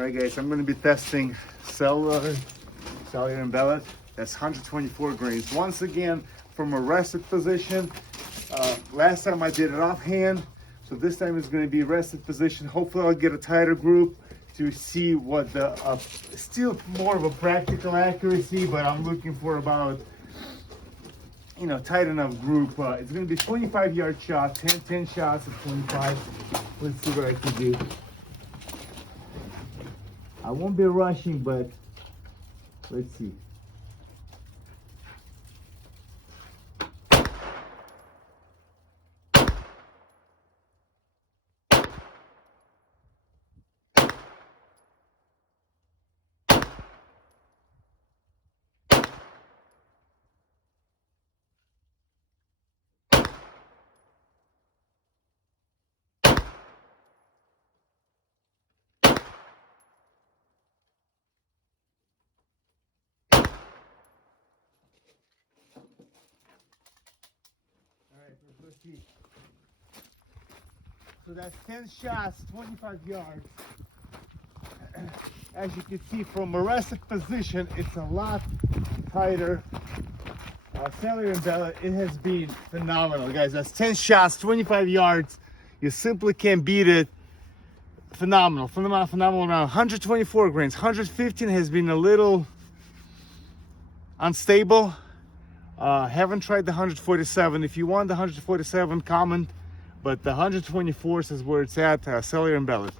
Alright guys, I'm going to be testing Sellier Bellot. That's 124 grains. Once again, from a rested position. Last time I did it offhand, so this time it's going to be rested position. Hopefully I'll get a tighter group to see what the, still more of a practical accuracy, but I'm looking for about, you know, tight enough group. It's going to be 25-yard shot, 10 shots at 25. Let's see what I can do. I won't be rushing, but let's see. Let's see. So that's 10 shots, 25 yards. As you can see from a rested position, it's a lot tighter. Sellier Bellot, it has been phenomenal, guys. That's 10 shots, 25 yards. You simply can't beat it. Phenomenal, phenomenal round. 124 grains. 115 has been a little unstable. Haven't tried the 147. If you want the 147, comment. But the 124 is where it's at. Sellier Bellot.